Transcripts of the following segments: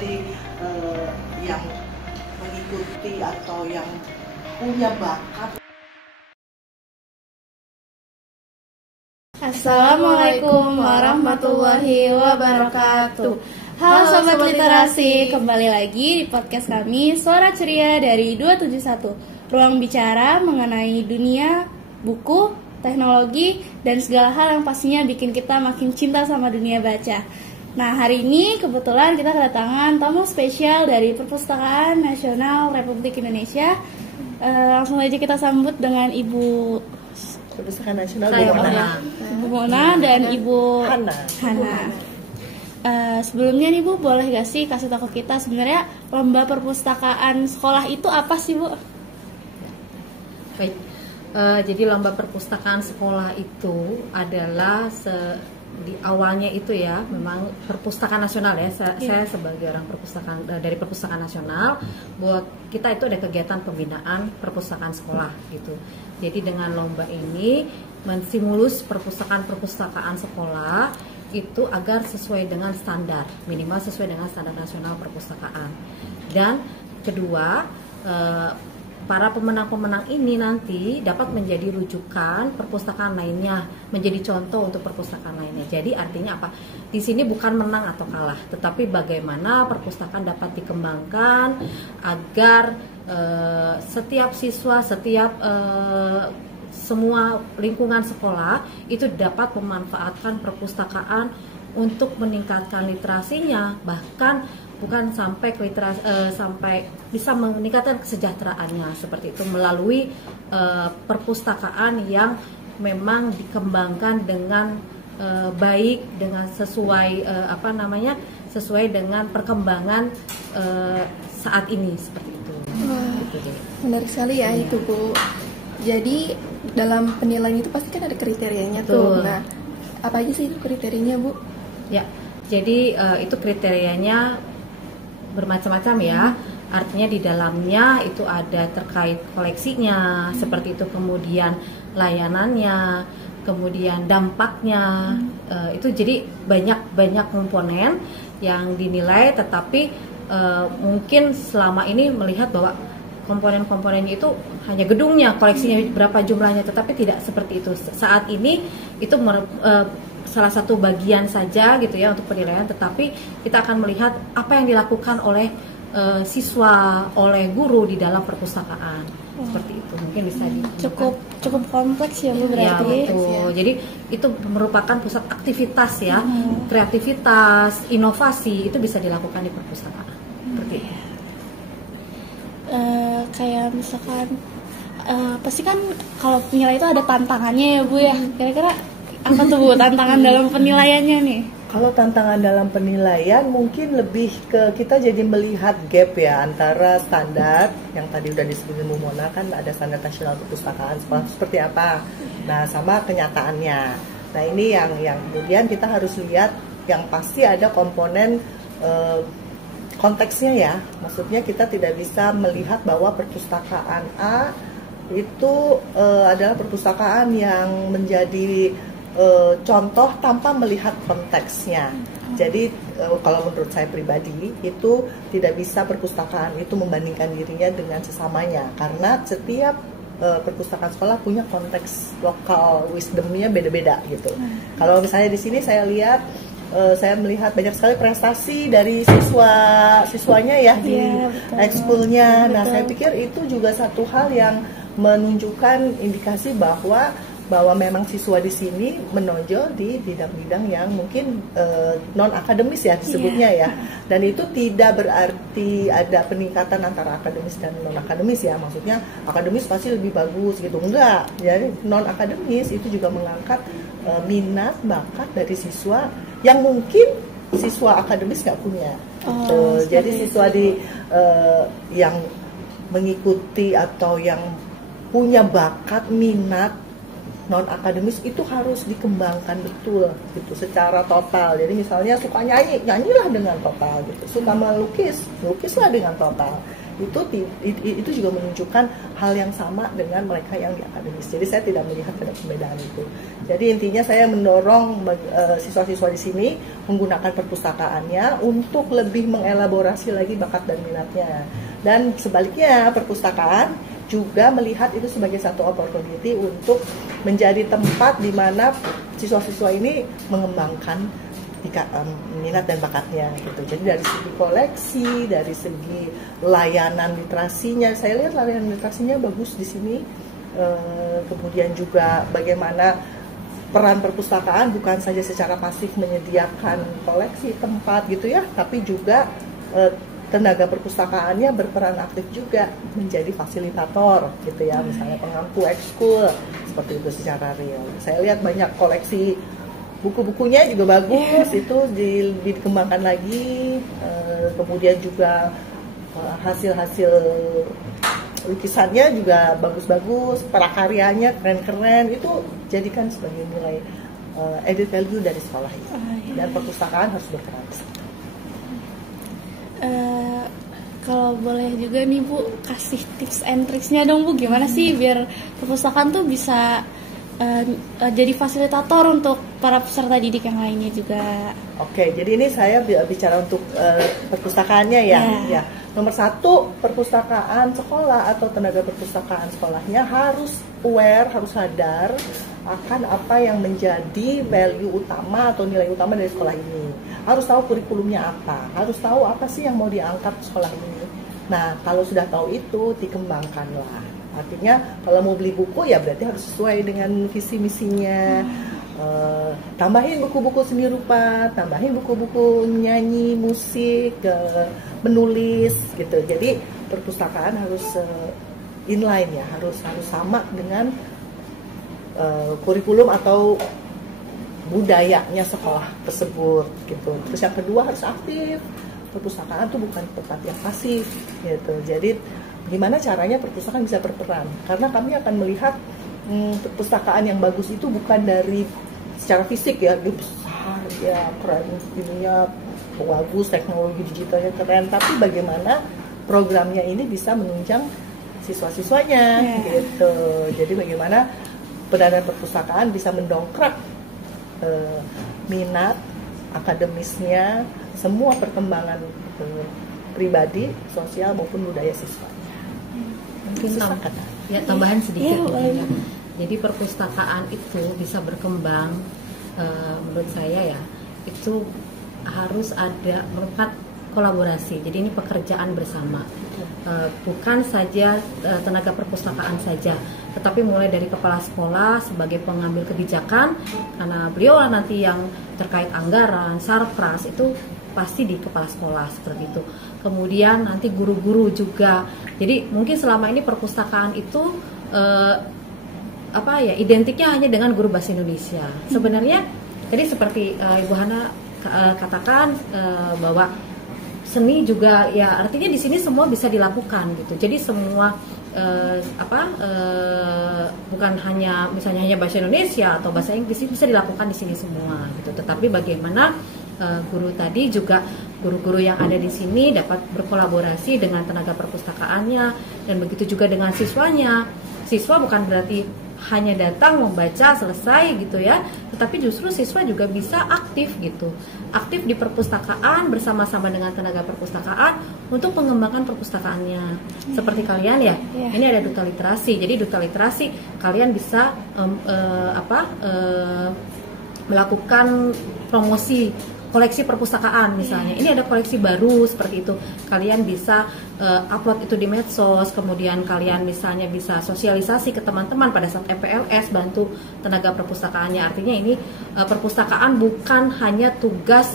dari yang mengikuti atau yang punya bakat. Assalamualaikum warahmatullahi wabarakatuh. Halo Sobat Literasi, kembali lagi di podcast kami Suara Ceria dari 271. Ruang bicara mengenai dunia, buku, teknologi, dan segala hal yang pastinya bikin kita makin cinta sama dunia baca. Nah, hari ini kebetulan kita kedatangan tamu spesial dari Perpustakaan Nasional Republik Indonesia. Langsung aja kita sambut dengan Ibu Perpustakaan Nasional Ibu Mona dan Ibu Hana. Sebelumnya nih Bu, boleh gak sih kasih tahu kita sebenarnya lomba perpustakaan sekolah itu apa sih Bu? Baik, jadi lomba perpustakaan sekolah itu adalah di awalnya itu ya memang perpustakaan nasional ya. Saya sebagai orang perpustakaan dari perpustakaan nasional, buat kita itu ada kegiatan pembinaan perpustakaan sekolah gitu. Jadi dengan lomba ini menstimulus perpustakaan sekolah itu agar sesuai dengan standar, minimal sesuai dengan standar nasional perpustakaan. Dan kedua, para pemenang-pemenang ini nanti dapat menjadi rujukan perpustakaan lainnya, menjadi contoh untuk perpustakaan lainnya. Jadi artinya apa? Di sini bukan menang atau kalah, tetapi bagaimana perpustakaan dapat dikembangkan agar setiap siswa, semua lingkungan sekolah itu dapat memanfaatkan perpustakaan untuk meningkatkan literasinya, bahkan bukan sampai sampai bisa meningkatkan kesejahteraannya seperti itu melalui perpustakaan yang memang dikembangkan dengan baik, dengan sesuai sesuai dengan perkembangan saat ini seperti itu. Menarik sekali ya itu Bu. Jadi dalam penilaian itu pasti kan ada kriterianya tuh. Nah, apa aja sih kriterianya Bu? Ya, jadi itu kriterianya bermacam-macam ya. Artinya di dalamnya itu ada terkait koleksinya, seperti itu, kemudian layanannya, kemudian dampaknya. Itu jadi banyak komponen yang dinilai, tetapi mungkin selama ini melihat bahwa komponen-komponennya itu hanya gedungnya, koleksinya berapa jumlahnya, tetapi tidak seperti itu. Saat ini itu salah satu bagian saja gitu ya untuk penilaian, tetapi kita akan melihat apa yang dilakukan oleh siswa, oleh guru di dalam perpustakaan. Seperti itu mungkin bisa cukup kompleks ya Bu berarti. Ya, betul. Jadi itu merupakan pusat aktivitas ya, kreativitas, inovasi itu bisa dilakukan di perpustakaan. Seperti itu. Kayak misalkan pasti kan kalau penilaian itu ada tantangannya ya Bu ya. Kira-kira apa tuh Bu tantangan dalam penilaiannya nih? Kalau tantangan dalam penilaian mungkin lebih ke kita jadi melihat gap ya antara standar yang tadi udah disebutin Bu Mona, kan ada standar nasional perpustakaan seperti apa. Nah, sama kenyataannya. Nah, ini yang kemudian kita harus lihat yang pasti ada komponen konteksnya ya, maksudnya kita tidak bisa melihat bahwa perpustakaan A itu adalah perpustakaan yang menjadi contoh tanpa melihat konteksnya. Jadi kalau menurut saya pribadi itu tidak bisa perpustakaan itu membandingkan dirinya dengan sesamanya, karena setiap perpustakaan sekolah punya konteks lokal wisdomnya beda-beda gitu. Kalau misalnya di sini saya lihat saya melihat banyak sekali prestasi dari siswanya ya di ekskulnya. Nah, saya pikir itu juga satu hal yang menunjukkan indikasi bahwa memang siswa di sini menonjol di bidang-bidang yang mungkin non akademis ya disebutnya ya. Dan itu tidak berarti ada peningkatan antara akademis dan non akademis ya. Maksudnya akademis pasti lebih bagus gitu, enggak. Jadi non akademis itu juga mengangkat minat, bakat dari siswa yang mungkin siswa akademis nggak punya. Jadi siswa yang mengikuti atau yang punya bakat, minat non akademis itu harus dikembangkan betul gitu secara total. Jadi misalnya suka nyanyilah dengan total gitu. Suka melukislah dengan total. itu juga menunjukkan hal yang sama dengan mereka yang di akademis. Jadi saya tidak melihat ada perbedaan itu. Jadi intinya saya mendorong siswa-siswa di sini menggunakan perpustakaannya untuk lebih mengelaborasi lagi bakat dan minatnya. Dan sebaliknya perpustakaan juga melihat itu sebagai satu opportunity untuk menjadi tempat di mana siswa-siswa ini mengembangkan minat dan bakatnya gitu. Jadi dari segi koleksi, dari segi layanan literasinya, saya lihat layanan literasinya bagus di sini. Kemudian juga bagaimana peran perpustakaan bukan saja secara pasif menyediakan koleksi tempat gitu ya, tapi juga tenaga perpustakaannya berperan aktif juga menjadi fasilitator gitu ya, misalnya pengampu ekskul seperti itu secara real. Saya lihat banyak koleksi buku-bukunya juga bagus, itu dikembangkan lagi. Kemudian juga hasil-hasil lukisannya juga bagus-bagus, prakaryanya keren-keren, itu jadikan sebagai nilai added value dari sekolah ini. Dan perpustakaan harus berperan. Kalau boleh juga nih Bu, kasih tips and tricksnya dong Bu, gimana sih biar perpustakaan tuh bisa jadi fasilitator untuk para peserta didik yang lainnya juga. Oke, jadi ini saya bicara untuk perpustakaannya ya. Ya. Nomor 1, perpustakaan sekolah atau tenaga perpustakaan sekolahnya harus aware, harus sadar akan apa yang menjadi value utama atau nilai utama dari sekolah ini. Harus tahu kurikulumnya apa, harus tahu apa sih yang mau diangkat sekolah ini. Nah, kalau sudah tahu itu, dikembangkanlah. Artinya kalau mau beli buku ya berarti harus sesuai dengan visi misinya. Tambahin buku-buku seni rupa, tambahin buku-buku nyanyi, musik, menulis gitu. Jadi perpustakaan harus inline ya, harus sama dengan kurikulum atau budayanya sekolah tersebut gitu. Terus yang kedua harus aktif. Perpustakaan tuh bukan tempat yang pasif gitu. Jadi gimana caranya perpustakaan bisa berperan? Karena kami akan melihat perpustakaan yang bagus itu bukan dari secara fisik ya, dia besar ya, keren, ininya bagus, teknologi digitalnya keren, tapi bagaimana programnya ini bisa menunjang siswa-siswanya gitu. Jadi bagaimana pendanaan perpustakaan bisa mendongkrak minat akademisnya, semua perkembangan pribadi, sosial maupun budaya siswa. Mungkin tambahan sedikit. Jadi perpustakaan itu bisa berkembang, menurut saya ya, itu harus ada merupakan kolaborasi. Jadi ini pekerjaan bersama, bukan saja tenaga perpustakaan saja, tetapi mulai dari kepala sekolah sebagai pengambil kebijakan, karena beliau nanti yang terkait anggaran, sarpras itu pasti di kepala sekolah seperti itu. Kemudian nanti guru-guru juga. Jadi mungkin selama ini perpustakaan itu identiknya hanya dengan guru bahasa Indonesia. Sebenarnya jadi seperti Ibu Hana katakan bahwa seni juga ya artinya di sini semua bisa dilakukan gitu. Jadi semua bukan hanya misalnya hanya bahasa Indonesia atau bahasa Inggris bisa dilakukan di sini semua gitu. Tetapi bagaimana guru tadi juga guru-guru yang ada di sini dapat berkolaborasi dengan tenaga perpustakaannya dan begitu juga dengan siswanya. Siswa bukan berarti hanya datang membaca selesai gitu ya, tetapi justru siswa juga bisa aktif gitu, aktif di perpustakaan bersama-sama dengan tenaga perpustakaan untuk pengembangan perpustakaannya. Seperti kalian ya, ini ada duta literasi. Jadi duta literasi kalian bisa melakukan promosi koleksi perpustakaan misalnya. Ini ada koleksi baru seperti itu. Kalian bisa upload itu di medsos, kemudian kalian misalnya bisa sosialisasi ke teman-teman pada saat MPLS, bantu tenaga perpustakaannya. Artinya ini perpustakaan bukan hanya tugas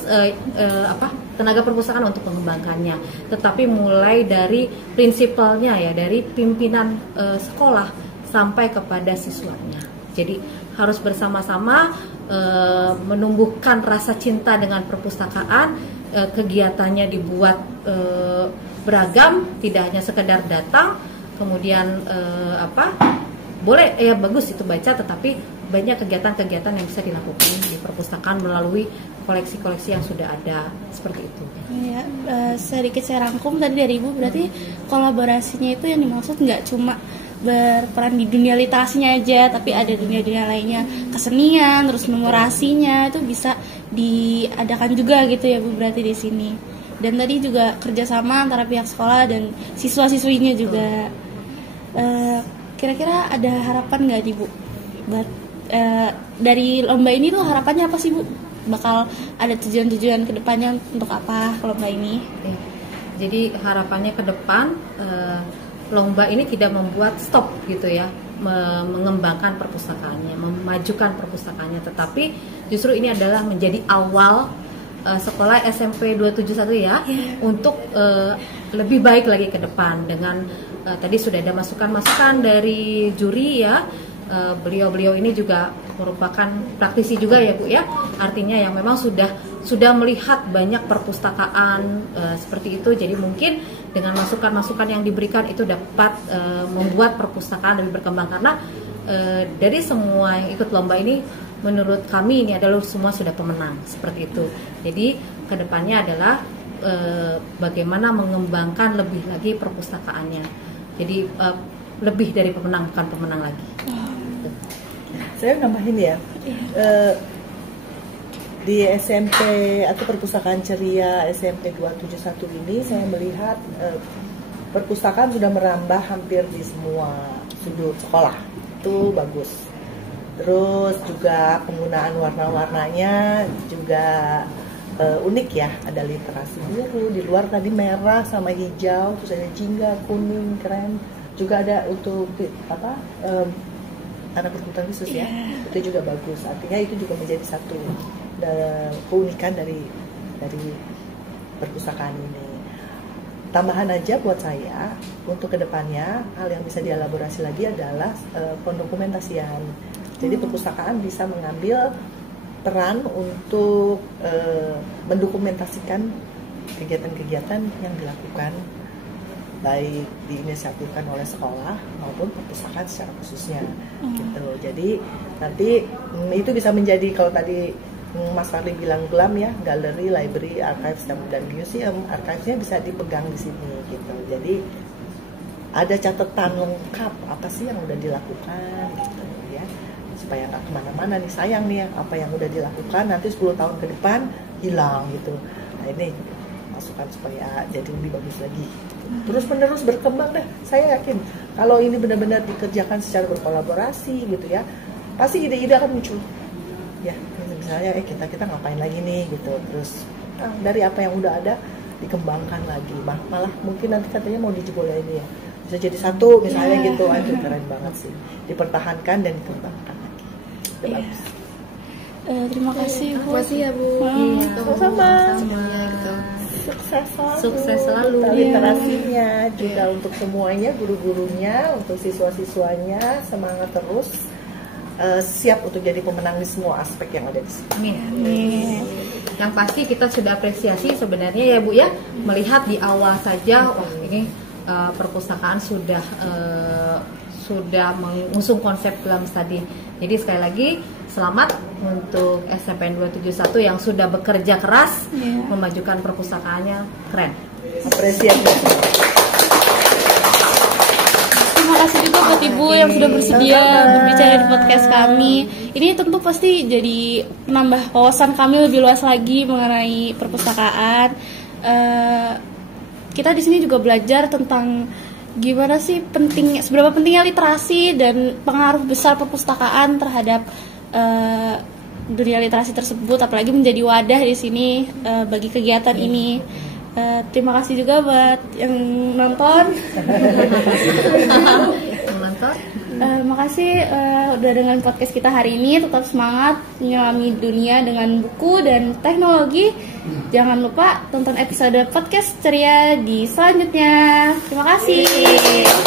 tenaga perpustakaan untuk mengembangkannya, tetapi mulai dari prinsipalnya ya, dari pimpinan sekolah sampai kepada siswanya. Jadi harus bersama-sama menumbuhkan rasa cinta dengan perpustakaan. Kegiatannya dibuat beragam, tidak hanya sekedar datang kemudian boleh ya bagus itu baca, tetapi banyak kegiatan-kegiatan yang bisa dilakukan di perpustakaan melalui koleksi-koleksi yang sudah ada seperti itu. Ya, sedikit saya rangkum tadi dari Ibu, berarti kolaborasinya itu yang dimaksud nggak cuma berperan di dunia literasinya aja, tapi ada dunia-dunia lainnya, kesenian, terus memorasinya itu bisa diadakan juga gitu ya Bu, berarti di sini. Dan tadi juga kerjasama antara pihak sekolah dan siswa-siswinya juga. Kira-kira ada harapan nggak nih Bu? Dari lomba ini tuh harapannya apa sih Bu? Bakal ada tujuan-tujuan kedepannya untuk apa lomba ini? Jadi harapannya ke depan lomba ini tidak membuat stop gitu ya, mengembangkan perpustakaannya, memajukan perpustakaannya, tetapi justru ini adalah menjadi awal sekolah SMP 271 ya, untuk lebih baik lagi ke depan dengan tadi sudah ada masukan-masukan dari juri ya. Beliau-beliau ini juga merupakan praktisi juga ya Bu ya, artinya yang memang sudah melihat banyak perpustakaan seperti itu, jadi mungkin dengan masukan-masukan yang diberikan itu dapat membuat perpustakaan lebih berkembang, karena dari semua yang ikut lomba ini menurut kami ini adalah semua sudah pemenang seperti itu. Jadi kedepannya adalah bagaimana mengembangkan lebih lagi perpustakaannya, jadi lebih dari pemenang, bukan pemenang lagi. Saya nambahin ya, di SMP atau Perpustakaan Ceria SMP 271 ini saya melihat perpustakaan sudah merambah hampir di semua sudut sekolah, itu bagus. Terus juga penggunaan warna-warnanya juga unik ya, ada literasi biru, di luar tadi merah sama hijau, terus ada jingga, kuning, keren. Juga ada untuk anak berkebutuhan khusus ya, itu juga bagus. Artinya itu juga menjadi satu keunikan dari perpustakaan ini. Tambahan aja buat saya untuk kedepannya, hal yang bisa dielaborasi lagi adalah pendokumentasian. Jadi perpustakaan bisa mengambil peran untuk mendokumentasikan kegiatan-kegiatan yang dilakukan, baik diinisiatifkan oleh sekolah maupun perpustakaan secara khususnya gitu. Jadi nanti itu bisa menjadi, kalau tadi Mas Farli bilang GLAM ya, galeri, library, archives dan museum, archives-nya bisa dipegang di sini gitu. Jadi ada catatan lengkap apa sih yang udah dilakukan gitu ya, supaya nggak kemana-mana nih, sayang nih apa yang udah dilakukan nanti 10 tahun ke depan hilang gitu. Nah ini masukan supaya jadi lebih bagus lagi. Terus menerus berkembang deh. Saya yakin kalau ini benar-benar dikerjakan secara berkolaborasi gitu ya, pasti ide-ide akan muncul. Ya, misalnya kita ngapain lagi nih gitu. Terus dari apa yang udah ada dikembangkan lagi. Malah mungkin nanti katanya mau dijebol ini ya, bisa jadi satu misalnya gitu. Itu keren banget sih. Dipertahankan dan dikembangkan lagi. Itu bagus. Terima kasih Bu. Terima kasih ya Bu. Sama-sama. Gitu. Sukses selalu literasinya juga untuk semuanya, guru-gurunya, untuk siswa-siswanya, semangat terus, siap untuk jadi pemenang di semua aspek yang ada di sini. Amin. Yang pasti kita sudah apresiasi sebenarnya ya Bu ya, melihat di awal saja wah ini perpustakaan sudah mengusung konsep GLAM tadi. Jadi sekali lagi selamat untuk SMPN 271 yang sudah bekerja keras memajukan perpustakaannya, keren. Apresiasi. Terima kasih juga buat Ibu yang sudah bersedia berbicara di podcast kami. Ini tentu pasti jadi menambah wawasan kami lebih luas lagi mengenai perpustakaan. Kita di sini juga belajar tentang gimana sih seberapa pentingnya literasi dan pengaruh besar perpustakaan terhadap dunia literasi tersebut, apalagi menjadi wadah di sini bagi kegiatan ini. Terima kasih juga buat yang nonton. Makasih udah dengan podcast kita hari ini. Tetap semangat menyelami dunia dengan buku dan teknologi. Jangan lupa tonton episode podcast Ceria di selanjutnya. Terima kasih.